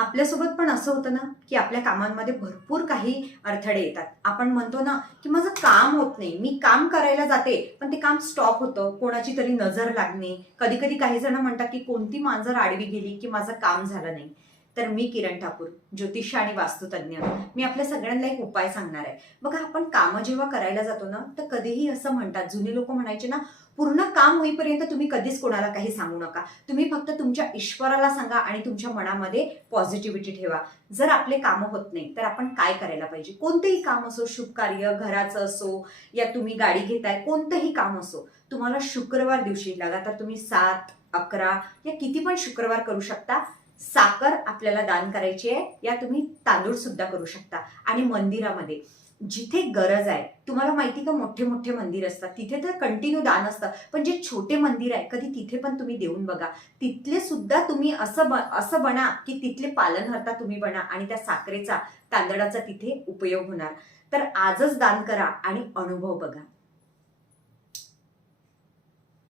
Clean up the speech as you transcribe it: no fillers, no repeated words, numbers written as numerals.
आपल्यासोबत पण असं होतं ना, की आपल्या कामांमध्ये भरपूर काही अडथळे येतात. आपण म्हणतो ना, की माझं काम होत नाही. मी काम करायला जाते, पण ते काम स्टॉप होतं. कोणाची तरी नजर लागणे. कधी-कधी काही जण म्हणतात, की कोणती मांजर आडवी गेली, की माझं काम झालं नाही. तर मी किरण ठाकूर, ज्योतिष आणि वास्तुतज्ञ. मी आपल्या सगळ्यांना एक उपाय सांगणार आहे. बघा, आपण कामं जेव्हा करायला जातो ना, तर कधीही असं म्हणतात, जुने लोकं म्हणायचे ना, पूर्ण काम होईपर्यंत तुम्ही कधीच कोणाला काही सांगू नका. तुम्ही फक्त तुमच्या ईश्वराला सांगा आणि तुमच्या मनामध्ये पॉझिटिव्हिटी ठेवा. जर आपले कामं होत नाही तर आपण काय करायला पाहिजे? कोणतेही काम असो, शुभ कार्य, घराचं असो, या तुम्ही गाडी घेताय, कोणतंही काम असो, तुम्हाला शुक्रवार दिवशी लगातार तुम्ही 7, 11 या किती पण शुक्रवार करू शकता. साखर आपल्याला दान करायची आहे, या तुम्ही तांदूळ सुद्धा करू शकता. आणि मंदिरामध्ये जिथे गरज आहे, तुम्हाला माहिती का, मोठे मोठे मंदिर असतात, तिथे तर कंटिन्यू दान असतं. पण जे छोटे मंदिर आहे, कधी तिथे पण तुम्ही देऊन बघा. तिथले सुद्धा तुम्ही असं बना, की तिथले पालनकर्ता तुम्ही बना आणि त्या साखरेचा, तांदळाचा तिथे उपयोग होणार. तर आजच दान करा आणि अनुभव बघा.